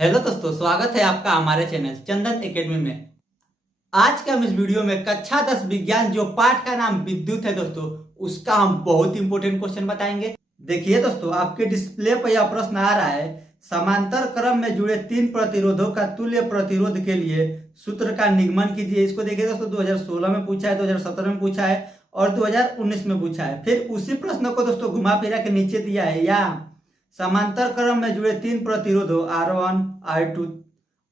Hello दोस्तों, स्वागत है आपका हमारे चैनल चंदन एकेडमी में। आज के हम इस वीडियो में कक्षा 10 विज्ञान जो पाठ का नाम विद्युत है दोस्तों, उसका हम बहुत इंपॉर्टेंट क्वेश्चन बताएंगे। देखिए दोस्तों, आपके डिस्प्ले पर यह प्रश्न आ रहा है, समांतर क्रम में जुड़े तीन प्रतिरोधों का तुल्य प्रतिरोध के लिए सूत्र का निगमन कीजिए। इसको देखिए दोस्तों, 2016 में पूछा है, 2017 में पूछा है और 2019 में पूछा है। फिर उसी प्रश्न को दोस्तों घुमा फिरा के नीचे दिया है, या समांतर क्रम में जुड़े तीन प्रतिरोधों R1, R2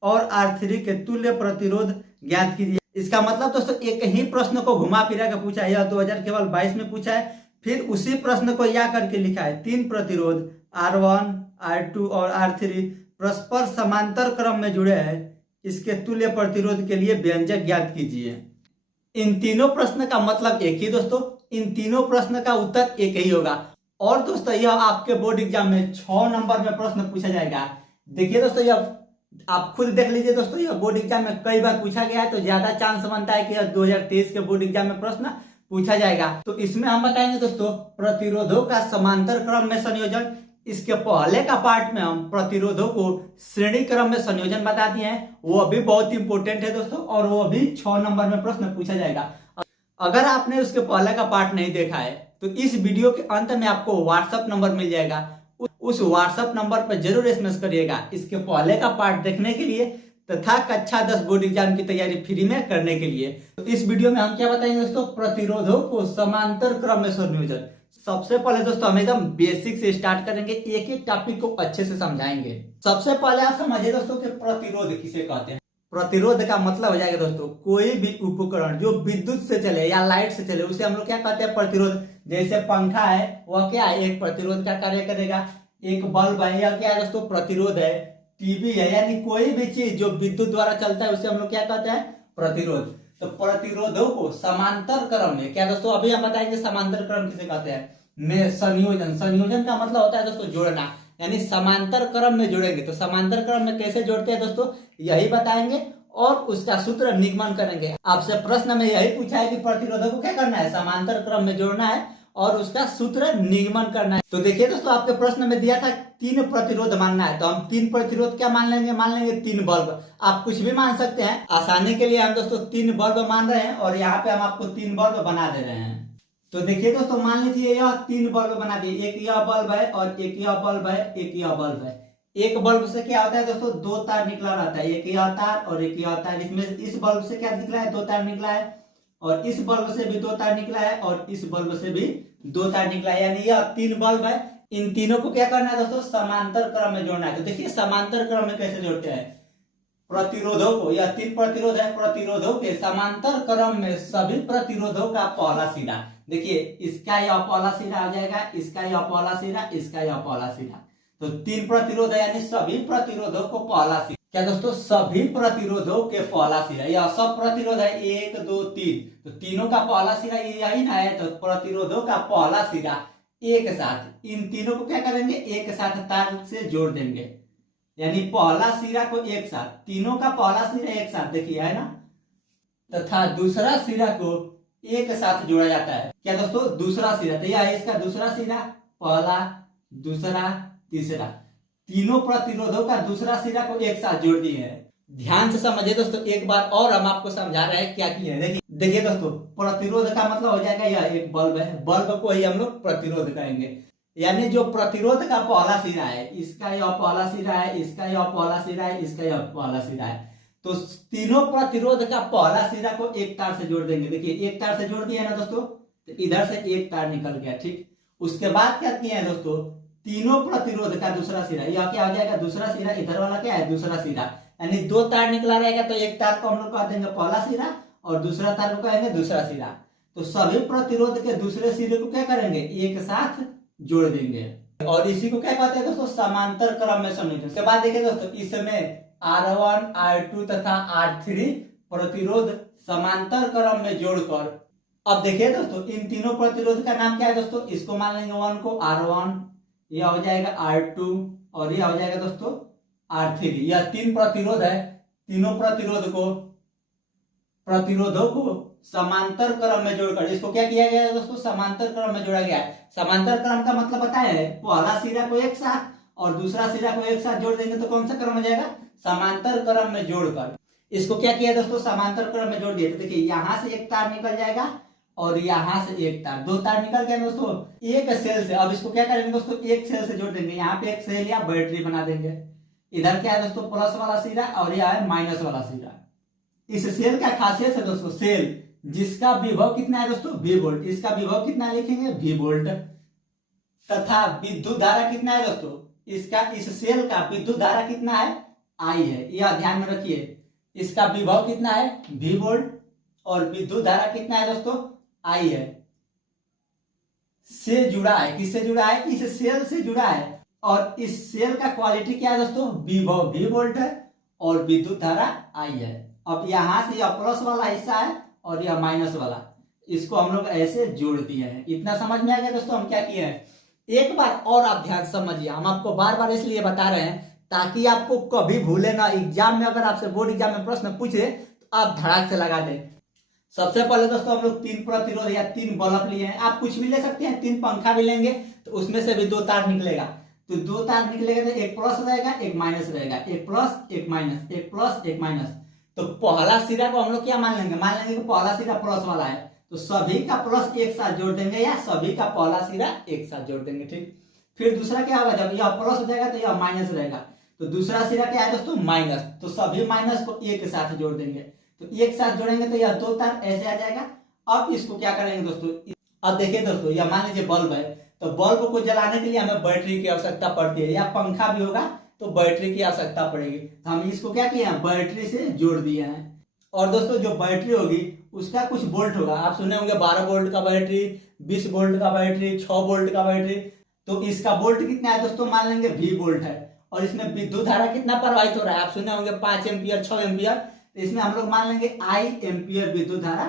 और R3 के तुल्य प्रतिरोध ज्ञात कीजिए। इसका मतलब दोस्तों एक ही प्रश्न को घुमा फिरा के पूछा है, यह 2022 में पूछा है। फिर उसी प्रश्न को या करके लिखा है, तीन प्रतिरोध R1, R2 और R3 परस्पर समांतर क्रम में जुड़े हैं, इसके तुल्य प्रतिरोध के लिए व्यंजक ज्ञात कीजिए। इन तीनों प्रश्न का मतलब एक ही दोस्तों, इन तीनों प्रश्न का उत्तर एक ही होगा। और दोस्तों यह आपके बोर्ड एग्जाम में 6 नंबर में प्रश्न पूछा जाएगा। देखिए दोस्तों, यह आप खुद देख लीजिए दोस्तों, यह बोर्ड एग्जाम में कई बार पूछा गया है, तो ज्यादा चांस बनता है कि यह 2023 के बोर्ड एग्जाम में प्रश्न पूछा जाएगा। तो इसमें हम बताएंगे दोस्तों प्रतिरोधों का समांतर क्रम में संयोजन। इसके पहले का पार्ट में हम प्रतिरोधों को श्रेणी क्रम में संयोजन बता दिए हैं, वो भी बहुत इंपॉर्टेंट है दोस्तों, और वो भी 6 नंबर में प्रश्न पूछा जाएगा। अगर आपने उसके पहले का पार्ट नहीं देखा है तो इस वीडियो के अंत में आपको व्हाट्सएप नंबर मिल जाएगा, उस व्हाट्सएप नंबर पर जरूर एसएमएस करिएगा इसके पहले का पार्ट देखने के लिए तथा कक्षा 10 बोर्ड एग्जाम की तैयारी फ्री में करने के लिए। तो इस वीडियो में हम क्या बताएंगे दोस्तों, प्रतिरोधों को समांतर क्रम में संयोजन। सबसे पहले दोस्तों हम एकदम बेसिक से स्टार्ट करेंगे, एक एक टॉपिक को अच्छे से समझाएंगे। सबसे पहले आप समझिए दोस्तों कि प्रतिरोध किसे कहते हैं। प्रतिरोध का मतलब हो जाएगा दोस्तों कोई भी उपकरण जो विद्युत से चले या लाइट से चले, उसे हम लोग क्या कहते हैं, प्रतिरोध। जैसे पंखा है, वह क्या है, एक प्रतिरोध का कार्य करेगा। एक बल्ब है, यह क्या है दोस्तों, प्रतिरोध है। टीवी है, यानी कोई भी चीज जो विद्युत द्वारा चलता है उसे हम लोग क्या कहते हैं, प्रतिरोध। तो प्रतिरोधों को समांतर क्रम में, क्या दोस्तों अभी हम बताएंगे समांतर क्रम किसे कहते हैं, में संयोजन। संयोजन का मतलब होता है दोस्तों जोड़ना, यानी समांतर क्रम में जुड़ेंगे। तो समांतर क्रम में कैसे जोड़ते हैं दोस्तों, यही बताएंगे और उसका सूत्र निगमन करेंगे। आपसे प्रश्न में यही पूछा है कि प्रतिरोधों को क्या करना है, समांतर क्रम में जोड़ना है और उसका सूत्र निगमन करना है। तो देखिए दोस्तों, आपके प्रश्न में दिया था तीन प्रतिरोध मानना है, तो हम तीन प्रतिरोध क्या मान लेंगे तीन बल्ब। आप कुछ भी मान सकते हैं, आसानी के लिए हम दोस्तों तीन बल्ब मान रहे हैं और यहाँ पे हम आपको तीन बल्ब बना दे रहे हैं। तो देखिए दोस्तों, मान लीजिए यह तीन बल्ब बना दिए, एक यह बल्ब है और एक यह बल्ब है, एक यह बल्ब है। एक बल्ब से क्या होता है दोस्तों, दो तार निकला रहता है, एक यह तार और एक यह तार। इसमें इस बल्ब से क्या निकला है, दो तार निकला है, और इस बल्ब से भी दो तार निकला है, और इस बल्ब से भी दो तार निकला है, यानी यह तीन बल्ब है। इन तीनों को क्या करना है दोस्तों, समांतर क्रम में जोड़ना है। तो देखिए समांतर क्रम में कैसे जोड़ते हैं, प्रतिरोधों को, यह तीन प्रतिरोध है, प्रतिरोधों के समांतर क्रम में सभी प्रतिरोधों का पहला सिरा। देखिए इसका यह पहला सिरा आ जाएगा, इसका यह पहला सिरा, इसका यह पहला सिरा। तो तीन प्रतिरोध है, यानी सभी प्रतिरोधों को पहला सिरा। क्या दोस्तों, सभी प्रतिरोधों के पहला सिरा, यह सब प्रतिरोध है 1 2 3, तो तीनों का पहला सिरा यही ना है। तो प्रतिरोधों का पहला सिरा एक साथ, इन तीनों को क्या करेंगे, एक साथ तार से जोड़ देंगे, यानी पहला सिरा को एक साथ, तीनों का पहला सिरा एक साथ, देखिए है ना, तथा दूसरा सिरा को एक साथ जोड़ा जाता है। क्या दोस्तों, दूसरा सिरा, तो यह है इसका दूसरा सिरा, पहला, दूसरा, तीसरा, तीनों प्रतिरोधों का दूसरा सिरा को एक साथ जोड़ दिए हैं। ध्यान से समझिए दोस्तों, एक बार और हम आपको समझा रहे हैं क्या किए हैं। देखिए दोस्तों, प्रतिरोध का मतलब हो जाएगा, यह एक बल्ब है, बल्ब को ही हम लोग प्रतिरोध कहेंगे। यानी जो प्रतिरोध का पहला सिरा है, इसका यह पहला सिरा है, इसका यह पहला सिरा है, इसका यह पहला सिरा है, तो तीनों प्रतिरोध का पहला सिरा को एक तार से जोड़ देंगे। देखिए एक तार से जोड़ दिया है ना दोस्तों, तो इधर से एक तार निकल गया, ठीक। उसके बाद क्या किए हैं दोस्तों, तीनों प्रतिरोध का दूसरा सिरा, यह क्या हो जाएगा, दूसरा सिरा, इधर वाला क्या है, दूसरा सिरा, यानी दो तार निकला रहेगा, तो एक तार को हम लोग कह देंगे पहला सिरा और दूसरा तार को कहेंगे दूसरा सिरा। तो सभी प्रतिरोध के दूसरे सिरे को क्या करेंगे, एक साथ जोड़ देंगे, और इसी को क्या कहते हैं दोस्तों, समांतर क्रम में संयोजन। उसके बाद देखिए दोस्तों, इसमें R1, R2 तथा R3 प्रतिरोध समांतर क्रम में जोड़कर, अब देखिए दोस्तों इन तीनों प्रतिरोध का नाम क्या है दोस्तों, इसको मान लेंगे 1 को R1, यह हो जाएगा R2 और यह हो जाएगा दोस्तों R3। यह तीन प्रतिरोध है, तीनों प्रतिरोधों को समांतर क्रम में जोड़कर इसको क्या किया गया है दोस्तों, समांतर क्रम में जोड़ा गया है। समांतर क्रम का मतलब बताया है, पहला सिरा को एक साथ और दूसरा सिरा को एक साथ जोड़ देंगे तो कौन सा क्रम हो जाएगा, समांतर क्रम में जोड़कर। इसको क्या किया दोस्तों, समांतर क्रम में जोड़ दिया। तो देखिए यहां से एक तार निकल जाएगा और यहां से एक तार, दो तार निकल गए दोस्तों एक सेल से। अब इसको क्या करेंगे दोस्तों, एक सेल से जोड़ देंगे। यहाँ पे एक सेल या बैटरी बना देंगे। इधर क्या है दोस्तों, प्लस वाला सिरा और यह है माइनस वाला सिरा। इस सेल का खासियत है दोस्तों, सेल जिसका विभव कितना है दोस्तों, V वोल्ट, इसका विभव कितना लिखेंगे, V वोल्ट, तथा विद्युत धारा कितना है दोस्तों, इसका इस सेल का विद्युत धारा कितना है, I है। यह ध्यान में रखिए, इसका विभव कितना है, V वोल्ट, और विद्युत धारा कितना है दोस्तों, I है। से जुड़ा है, किससे जुड़ा है, इस सेल से जुड़ा है। और इस सेल का क्वालिटी क्या है दोस्तों, विभव V वोल्ट है और विद्युत धारा I है। अब यहां से यह प्लस वाला हिस्सा है और यह माइनस वाला, इसको हम लोग ऐसे जोड़ दिए हैं। इतना समझ में आ गया दोस्तों हम क्या किए हैं। एक बार और आप ध्यान समझिए, हम आपको बार बार इसलिए बता रहे हैं ताकि आपको कभी भूले ना। एग्जाम में अगर आपसे बोर्ड एग्जाम में प्रश्न पूछे तो आप धड़ाक से लगा दें। सबसे पहले दोस्तों हम लोग 3 प्रतिरोध या 3 बल्ब लिए हैं। आप कुछ भी ले सकते हैं, 3 पंखा भी लेंगे तो उसमें से भी 2 तार निकलेगा। तो 2 तार निकलेगा तो एक प्लस रहेगा एक माइनस रहेगा, एक प्लस एक माइनस, एक प्लस एक माइनस। तो पहला सिरा को हम लोग क्या मान लेंगे, मान लेंगे कि पहला सिरा प्लस वाला है, तो सभी का प्लस एक साथ जोड़ देंगे या सभी का पहला सिरा एक साथ जोड़ देंगे। ठीक, फिर दूसरा क्या होगा, जब यह प्लस हो जाएगा तो यह माइनस रहेगा, तो दूसरा सिरा क्या है दोस्तों, माइनस, तो सभी माइनस को एक साथ जोड़ देंगे। तो एक साथ जोड़ेंगे तो यह 2 तार ऐसे आ जाएगा। अब इसको क्या करेंगे दोस्तों, अब देखिए दोस्तों, यह मान लीजिए बल्ब है, तो बल्ब को जलाने के लिए हमें बैटरी की आवश्यकता पड़ती है, या पंखा भी होगा तो बैटरी की आवश्यकता पड़ेगी। तो हम इसको क्या किए हैं, बैटरी से जोड़ दिए हैं। और दोस्तों जो बैटरी होगी उसका कुछ वोल्ट होगा, आप सुने होंगे 12 वोल्ट का बैटरी, 20 वोल्ट का बैटरी, 6 वोल्ट का बैटरी। तो इसका वोल्ट कितना है दोस्तों, मान लेंगे V वोल्ट है। और इसमें विद्युत धारा कितना प्रवाहित हो रहा है, आप सुने होंगे 5 एम्पियर, 6 एम्पियर। इसमें हम लोग मान लेंगे I एम्पियर विद्युत धारा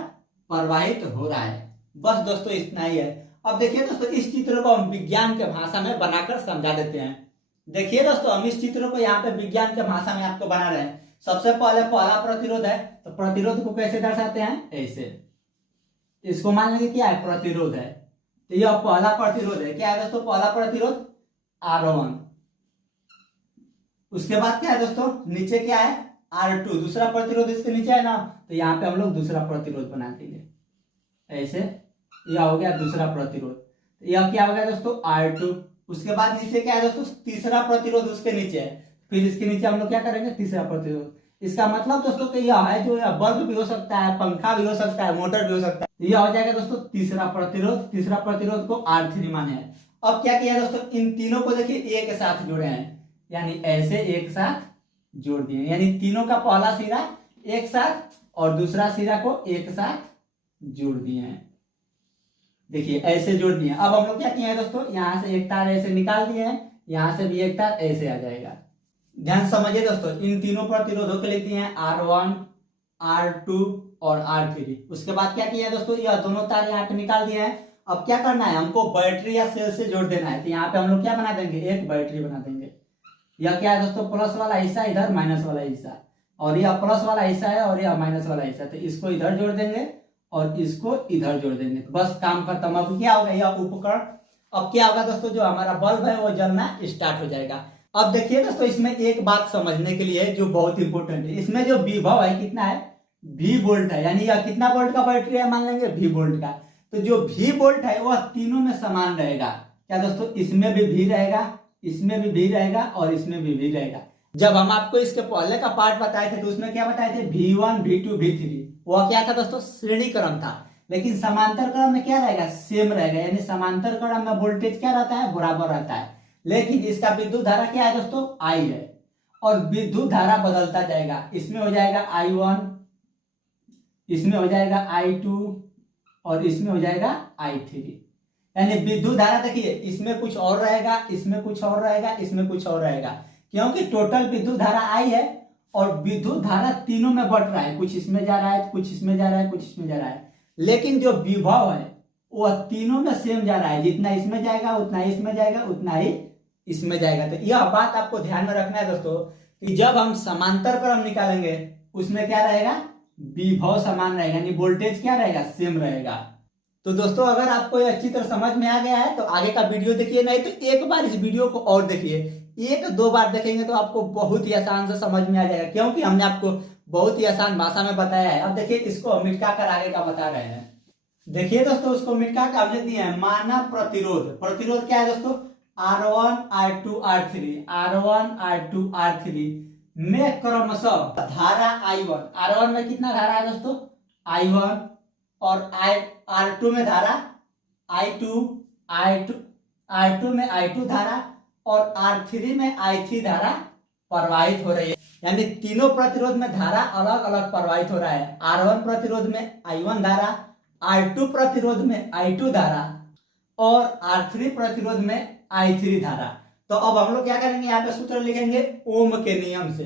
प्रवाहित हो रहा है। बस दोस्तों इतना ही है। अब देखिए दोस्तों, इस चित्र को हम विज्ञान के भाषा में बनाकर समझा देते हैं। देखिए दोस्तों, हम इस चित्र को यहाँ पे विज्ञान के भाषा में आपको बना रहे हैं। सबसे पहले पहला प्रतिरोध है, तो प्रतिरोध को कैसे दर्शाते हैं, ऐसे। इसको मान लेंगे क्या है, प्रतिरोध है। तो यह पहला प्रतिरोध है, क्या है दोस्तों, पहला प्रतिरोध R1। उसके बाद क्या है दोस्तों, नीचे क्या है, R2। दूसरा प्रतिरोध इसके नीचे है ना, तो यहाँ पे हम लोग दूसरा प्रतिरोध बना देंगे ऐसे। यह हो गया दूसरा प्रतिरोध। यह क्या हो गया दोस्तों, R2। उसके बाद नीचे क्या है दोस्तों, तीसरा प्रतिरोध उसके नीचे है। फिर इसके नीचे हम लोग क्या करेंगे, तीसरा प्रतिरोध। इसका मतलब दोस्तों कि यह है जो बल्ब भी हो सकता है, पंखा भी हो सकता है, मोटर भी हो सकता है। यह हो जाएगा दोस्तों तीसरा प्रतिरोध। तीसरा प्रतिरोध को R3 माने हैं। अब क्या किया दोस्तों, इन तीनों को देखिए एक साथ जोड़े हैं, यानी ऐसे एक साथ जोड़ दिए, यानी तीनों का पहला सिरा एक साथ और दूसरा सिरा को एक साथ जोड़ दिए हैं। देखिए ऐसे जोड़ दिए। अब हम लोग क्या किए हैं दोस्तों, यहां से एक तार ऐसे निकाल दिए हैं, यहां से भी एक तार ऐसे आ जाएगा। ध्यान समझिए दोस्तों, इन तीनों प्रतिरोधों के लिए दिए हैं R1, R2 और R3। उसके बाद क्या किया है दोस्तों, यह दोनों तार यहाँ पे निकाल दिए हैं। अब क्या करना है, हमको बैटरी या सेल से जोड़ देना है। तो यहाँ पे हम लोग क्या बना देंगे, एक बैटरी बना देंगे। यह क्या है दोस्तों, प्लस वाला हिस्सा इधर, माइनस वाला हिस्सा, और यह प्लस वाला हिस्सा है और यह माइनस वाला हिस्सा। तो इसको इधर जोड़ देंगे और इसको इधर जोड़ देंगे, बस काम खत्म। अब क्या होगा, यह उपकरण, अब क्या होगा दोस्तों, जो हमारा बल्ब है वो जलना स्टार्ट हो जाएगा। अब देखिए दोस्तों, इसमें एक बात समझने के लिए जो बहुत इंपॉर्टेंट है, इसमें जो विभव है कितना है, V वोल्ट है, यानी यह कितना वोल्ट का बैटरी है, मान लेंगे V वोल्ट का। तो जो V वोल्ट है वह तीनों में समान रहेगा। क्या दोस्तों, इसमें भी V रहेगा, इसमें भी V रहेगा और इसमें भी V रहेगा। जब हम आपको इसके पहले का पार्ट बताए थे तो उसमें क्या बताए थे, V1, V2, V3। वह क्या था दोस्तों, श्रेणी क्रम था। लेकिन समांतर क्रम में क्या रहेगा, सेम रहेगा, यानी समांतर क्रम में वोल्टेज क्या रहता है, बराबर रहता है। लेकिन इसका विद्युत धारा क्या है दोस्तों, I है, और विद्युत धारा बदलता जाएगा। इसमें हो जाएगा I1, इसमें हो जाएगा I2 और इसमें हो जाएगा I3। यानी विद्युत धारा देखिए, इसमें कुछ और रहेगा, इसमें कुछ और रहेगा, इसमें कुछ और रहेगा, क्योंकि टोटल विद्युत धारा I है और विद्युत धारा तीनों में बट रहा है। कुछ इसमें जा रहा है, कुछ इसमें जा रहा है, कुछ इसमें जा रहा है। लेकिन जो विभव है वह तीनों में सेम जा रहा है, जितना इसमें जाएगा उतना ही इसमें जाएगा, उतना ही इसमें जाएगा। तो यह बात आपको ध्यान में रखना है दोस्तों, कि जब हम समांतर क्रम निकालेंगे उसमें क्या रहेगा, विभव समान रहेगा, यानी वोल्टेज क्या रहेगा, सेम रहेगा। तो दोस्तों अगर आपको यह चित्र समझ में आ गया है तो आगे का वीडियो देखिए, नहीं तो एक बार इस वीडियो को और देखिए। एक दो बार देखेंगे तो आपको बहुत ही आसान से समझ में आ जाएगा, क्योंकि हमने आपको बहुत ही आसान भाषा में बताया है। अब देखिए इसको मिटका कर आगे का बता रहे हैं। देखिए दोस्तों, उसको मिटका कर हमने दिए हैं मानव प्रतिरोध। प्रतिरोध क्या है दोस्तों? R1 R2 R3 R1 R2 R3 में क्रमशः धारा I1, R1 में कितना धारा है दोस्तों? I1, और R2 में धारा I2, R2 में I2 धारा, और R3 में I3 धारा प्रवाहित हो रही है। यानी तीनों प्रतिरोध में धारा अलग अलग प्रवाहित हो रहा है। R1 प्रतिरोध में I1 धारा, R2 प्रतिरोध में I2 धारा, और R3 प्रतिरोध में I3 धारा। तो अब हम लोग क्या करेंगे, यहाँ पे सूत्र लिखेंगे ओम के नियम से।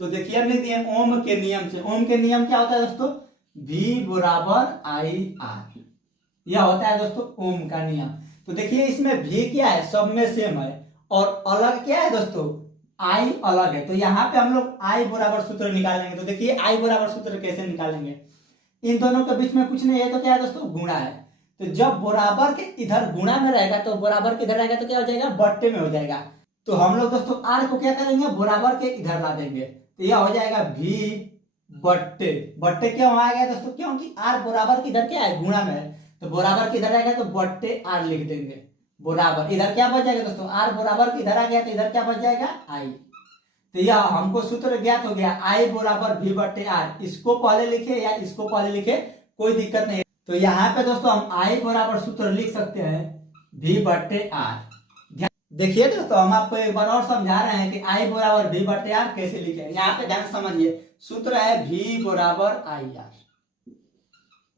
तो देखिए हमने दिए ओम के नियम से। ओम के नियम क्या होता है दोस्तों? V बराबर IR, यह होता है दोस्तों ओम का नियम। तो देखिए इसमें V क्या है? सब में सेम है, और अलग क्या है दोस्तों? I अलग है। तो यहाँ पे हम लोग I बराबर सूत्र निकालेंगे। तो देखिए I बराबर सूत्र कैसे निकालेंगे? इन दोनों के बीच में कुछ नहीं है तो क्या है दोस्तों? गुणा है। तो जब बराबर के इधर गुणा में रहेगा तो बराबर के इधर रहेगा तो क्या हो जाएगा? बट्टे में हो जाएगा। तो हम लोग दोस्तों R को क्या करेंगे? बराबर के इधर ला देंगे, तो यह हो जाएगा V बट्टे। बट्टे क्यों आ गया दोस्तों? क्योंकि R बराबर के इधर क्या है? गुणा में है। तो बराबर के इधर आएगा तो बट्टे R लिख देंगे। बराबर इधर क्या बच जाएगा दोस्तों? R बराबर के इधर आ गया तो इधर क्या बच जाएगा? I। तो यह हमको सूत्र ज्ञात हो गया I बराबर V बट्टे R। इसको पहले लिखे या इसको पहले लिखे कोई दिक्कत नहीं है। तो यहाँ पे दोस्तों हम I बराबर सूत्र लिख सकते हैं V बट्टे R। देखिए दोस्तों, हम आपको एक बार और समझा रहे हैं कि I बराबर V बट्टे R कैसे लिखे। यहाँ पे ध्यान समझिए, सूत्र है V बराबर IR।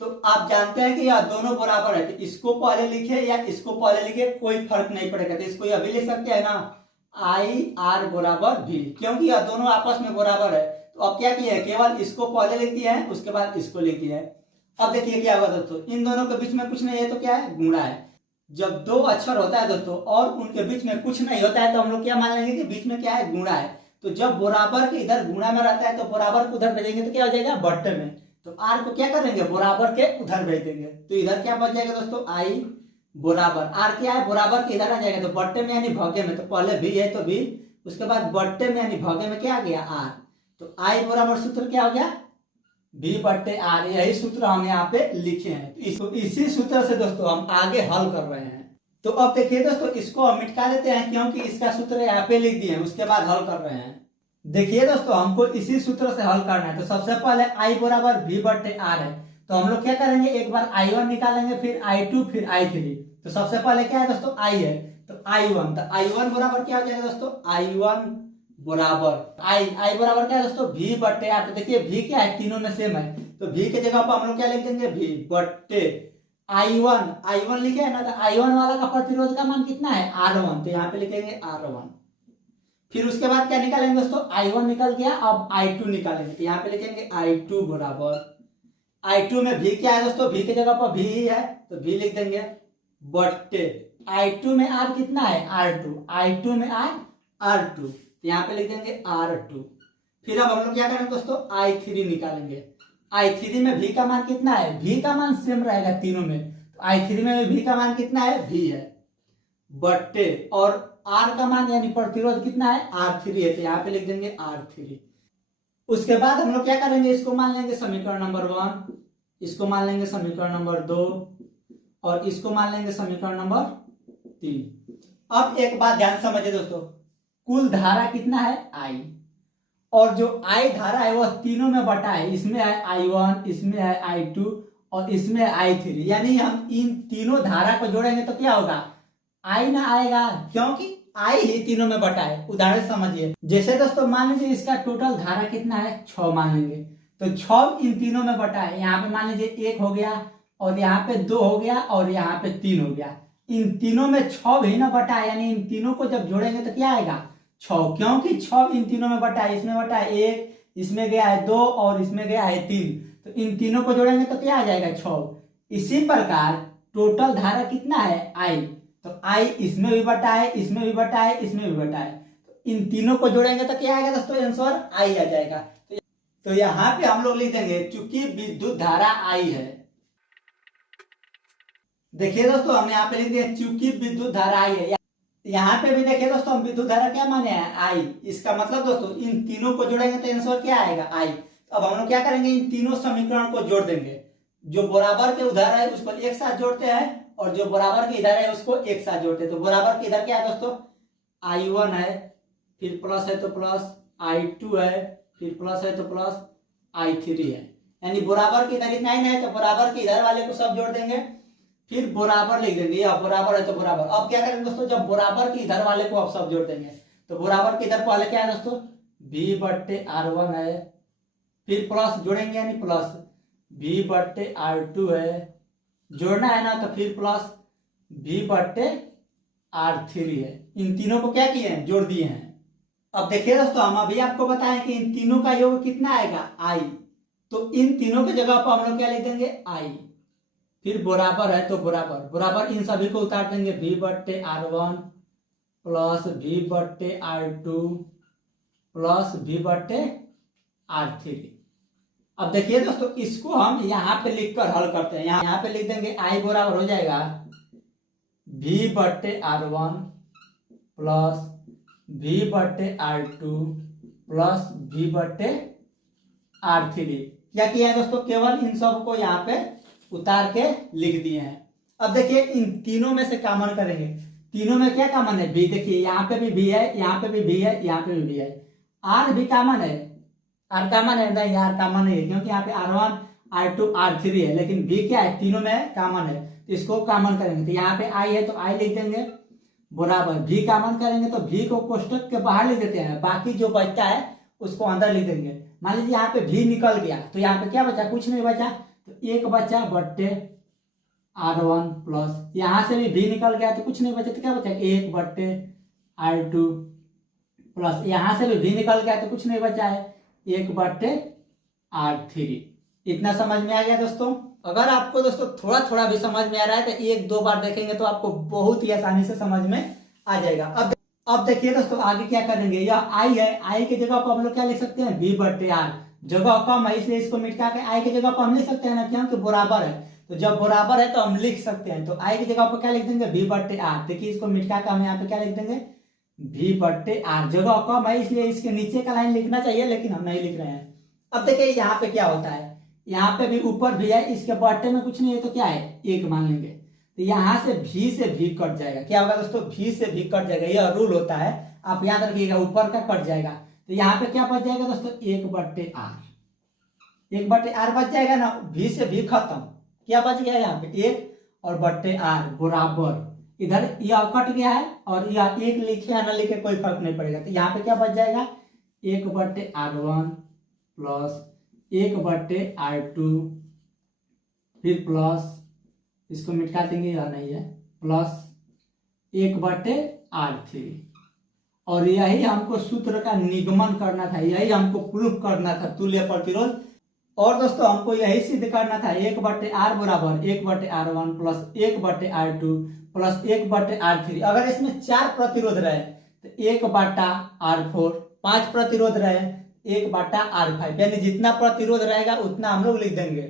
तो आप जानते हैं कि यह दोनों बराबर है, तो इसको पहले लिखे या इसको पहले लिखे कोई फर्क नहीं पड़ेगा। तो इसको अभी लिख सकते हैं ना, IR बराबर V, क्योंकि यह दोनों आपस में बराबर है। तो अब क्या किया है? केवल इसको पहले लिख दिया है, उसके बाद इसको लिख दिया है। अब देखिए क्या होगा दोस्तों, इन दोनों के बीच में कुछ नहीं है तो क्या है? गुणा है। जब दो अक्षर होता है दोस्तों और उनके बीच में कुछ नहीं होता है तो हम लोग क्या मान लेंगे कि बीच में क्या है? गुणा है। तो जब बराबर के इधर गुणा में रहता है तो बराबर को उधर भेजेंगे तो क्या हो जाएगा? बट्टे में। तो R को क्या करेंगे? बराबर के उधर भेज देंगे, तो इधर क्या बच जाएगा दोस्तों? I बराबर R क्या है? बराबर के इधर आ जाएगा तो बट्टे में यानी भागे में। तो पहले V है तो V, उसके बाद बट्टे में यानी भागे में क्या आ गया? R। तो I बराबर सूत्र क्या हो गया? V बट्टे R। यही सूत्र हम यहाँ पे लिखे हैं। तो इसी सूत्र से दोस्तों हम आगे हल कर रहे हैं। तो अब देखिए दोस्तों, इसको हम मिटा देते हैं क्योंकि इसका सूत्र यहाँ पे लिख दिए हैं, उसके बाद हल कर रहे हैं। देखिए दोस्तों, हमको इसी सूत्र से हल करना है। तो सबसे पहले I बराबर V बट्टे R है, तो हम लोग क्या करेंगे? एक बार I1 निकालेंगे, फिर I2, फिर I3। तो सबसे पहले क्या है दोस्तों? I है, तो I1। तो I1 बराबर क्या हो जाएगा दोस्तों? I1 बराबर I बराबर क्या है दोस्तों? V बट्टे R। तो देखिए V क्या है? तीनों में सेम है, तो V के जगह पर हम लोग क्या लिख देंगे? V बट्टे I1 लिखे है ना, तो I1 वाला का प्रतिरोध का मान कितना है? R1। तो यहाँ पे लिखेंगे R1। फिर उसके बाद क्या निकालेंगे दोस्तों? I1 निकल गया, अब I2 निकालेंगे। तो यहाँ पे लिखेंगे I2 बराबर, I2 में V क्या है दोस्तों? V की जगह पर V ही है, तो V लिख देंगे बट्टे I2 में R कितना है? R2। I2 में R2, तो यहाँ पे लिख देंगे R2। फिर अब हम लोग क्या करेंगे दोस्तों? I3 निकालेंगे। I3 में V का मान कितना है? V का मान सेम रहेगा तीनों में, तो I3 में V का मान कितना है? V है बट्टे, और R का मान यानी प्रतिरोध कितना है? R3 है, तो यहाँ पे लिख देंगे R3। उसके बाद हम लोग क्या करेंगे? इसको मान लेंगे समीकरण नंबर 1, इसको मान लेंगे समीकरण नंबर 2, और इसको मान लेंगे समीकरण नंबर 3। अब एक बात ध्यान समझिए दोस्तों, कुल धारा कितना है? I, और जो I धारा है वह तीनों में बटा है। इसमें है I1, इसमें है I2, और इसमें है I3। यानी हम इन तीनों धारा को जोड़ेंगे तो क्या होगा? I ना आएगा, क्योंकि I ही तीनों में बटा है। उदाहरण समझिए, जैसे दोस्तों मान लीजिए इसका टोटल धारा कितना है? 6 मान लेंगे, तो 6 इन तीनों में बटा है। यहाँ पे मान लीजिए 1 हो गया, और यहाँ पे 2 हो गया, और यहाँ पे 3 हो गया। इन तीनों में 6 भी ना बटा है, यानी इन तीनों को जब जोड़ेंगे तो क्या आएगा? 6, क्योंकि 6 इन तीनों में बटा है। इसमें बटा है 1, इसमें गया है 2, और इसमें गया है 3। तो इन तीनों को जोड़ेंगे तो क्या आ जाएगा? 6। इसी प्रकार टोटल धारा कितना है? I, तो I इसमें भी बटा है, इसमें भी बटा है, इसमें भी बटा है। तो इन तीनों को जोड़ेंगे तो क्या आएगा दोस्तों? आंसर I आ जाएगा। तो यहाँ पे हम लोग लिख देंगे चूंकि विद्युत धारा I है। देखिए दोस्तों, हमने यहाँ पे लिख दिया चूंकि विद्युत धारा I है। यहाँ पे भी देखिए दोस्तों, हम विद्युत धारा क्या माने हैं, आई। इसका मतलब दोस्तों इन तीनों को जोड़ेंगे तो आंसर क्या आएगा, आई। अब हम लोग क्या करेंगे, इन तीनों समीकरण को जोड़ देंगे। जो बराबर के उधर है उसको एक साथ जोड़ते हैं, और जो बराबर के इधर है उसको एक साथ जोड़ते हैं। तो बराबर के इधर क्या है दोस्तों, I1 है, फिर प्लस है तो प्लस, I2 है, फिर प्लस है तो प्लस, I3 है। यानी बराबर के इधर इतना ही नहीं है, तो बराबर के इधर वाले को सब जोड़ देंगे, फिर बराबर लिख देंगे, या बराबर है तो बराबर। अब क्या करेंगे दोस्तों, जब बराबर के इधर वाले को अब सब जोड़ देंगे, तो बराबर के इधर पहले क्या है दोस्तों, V/R1 है, फिर प्लस जोड़ेंगे यानी प्लस V/R2 है, जोड़ना है ना, तो फिर प्लस V/R3 है। इन तीनों को क्या किए हैं, जोड़ दिए हैं। अब देखिए दोस्तों, हम अभी आपको बताएं कि इन तीनों का योग कितना आएगा, आई। तो इन तीनों की जगह पर हम लोग क्या लिख देंगे, आई। फिर बराबर है तो बराबर, बराबर इन सभी को उतार देंगे, V/R1 plus V/R2 plus V/R3। अब देखिए दोस्तों, इसको हम यहाँ पे लिखकर हल करते हैं। यहाँ पे लिख देंगे I बराबर हो जाएगा V/R1 plus V/R2 plus V/R3। क्या किया है दोस्तों, केवल इन सब को यहाँ पे उतार के लिख दिए हैं। अब देखिए इन तीनों में से कॉमन करेंगे, तीनों में क्या कॉमन है, बी। देखिए यहाँ पे भी बी है, यहाँ पे भी बी है, यहाँ पे भी बी है। आर भी कॉमन है, आर कॉमन है नहीं, आर कॉमन नहीं है, क्योंकि यहाँ पे R1 R2 R3 है, लेकिन बी क्या है, तीनों में कॉमन है, तो इसको कॉमन करेंगे। तो यहाँ पे आई है तो आई लिख देंगे, बराबर भी कॉमन करेंगे तो भी को कोष्टक के बाहर लिख देते हैं, बाकी जो बचता है उसको अंदर लिख देंगे। मान लीजिए यहाँ पे भी निकल गया, तो यहाँ पे क्या बचा, कुछ नहीं बचा, तो एक बचा बट्टे R1 प्लस, यहाँ से भी निकल गया तो कुछ नहीं बचा, तो क्या बचा, एक बट्टे R2 प्लस, यहाँ से भी निकल गया तो कुछ नहीं बचा है, एक बट्टे R3। इतना समझ में आ गया दोस्तों। अगर आपको दोस्तों थोड़ा थोड़ा भी समझ में आ रहा है तो एक दो बार देखेंगे तो आपको बहुत ही आसानी से समझ में आ जाएगा। अब देखिए दोस्तों, आगे क्या करेंगे, यह आई है, आई की जगह पर हम लोग क्या लिख सकते हैं, V/R। जगह कम है इसलिए इसको मिटा के आई की जगह पर हम लिख सकते हैं ना, क्योंकि बराबर है, तो जब बराबर है तो हम लिख सकते हैं। तो आई की जगह पर क्या लिख देंगे, V/R। देखिए इसको मिटा के हम यहाँ पे क्या लिख देंगे, V/R। जगह कम है इसलिए इसके नीचे का लाइन लिखना चाहिए, लेकिन हम नहीं लिख रहे हैं। अब देखिए यहाँ पे क्या होता है, यहाँ पे भी ऊपर भी है, इसके बट्टे में कुछ नहीं है तो क्या है, एक मान लेंगे। तो यहाँ से भी कट जाएगा, क्या होगा दोस्तों, भी से भी कट जाएगा, यह रूल होता है, आप याद रखिएगा, ऊपर का कट जाएगा। तो यहाँ पे क्या बच जाएगा दोस्तों, 1/R, 1/R बच जाएगा ना, भी से भी खत्म, क्या बच गया यहाँ पे, 1 और /R बराबर, इधर यह कट गया है और यह एक लिखे या ना लिखे कोई फर्क नहीं पड़ेगा। तो यहाँ पे क्या बच जाएगा, 1/R1 प्लस 1/R2, फिर प्लस, इसको मिटा देंगे, यह नहीं है, प्लस 1/R3। और यही हमको सूत्र का निगमन करना था, यही हमको प्रूफ करना था, तुल्य प्रतिरोध। और दोस्तों हमको यही सिद्ध करना था, 1/R बराबर 1/R1 plus 1/R2 plus 1/R3। अगर इसमें 4 प्रतिरोध रहे तो 1/R4, 5 प्रतिरोध रहे 1/R5, यानी जितना प्रतिरोध रहेगा उतना हम लोग लिख देंगे।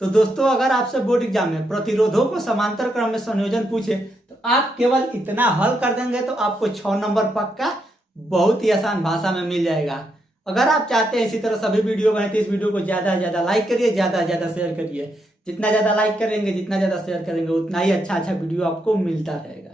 तो दोस्तों अगर आपसे बोर्ड एग्जाम में प्रतिरोधों को समांतर क्रम में संयोजन पूछे तो आप केवल इतना हल कर देंगे तो आपको 6 नंबर पक्का बहुत ही आसान भाषा में मिल जाएगा। अगर आप चाहते हैं इसी तरह सभी वीडियो बने तो इस वीडियो को ज्यादा से ज्यादा लाइक करिए, ज्यादा से ज्यादा शेयर करिए। जितना ज्यादा लाइक करेंगे, जितना ज्यादा शेयर करेंगे, उतना ही अच्छा वीडियो आपको मिलता रहेगा।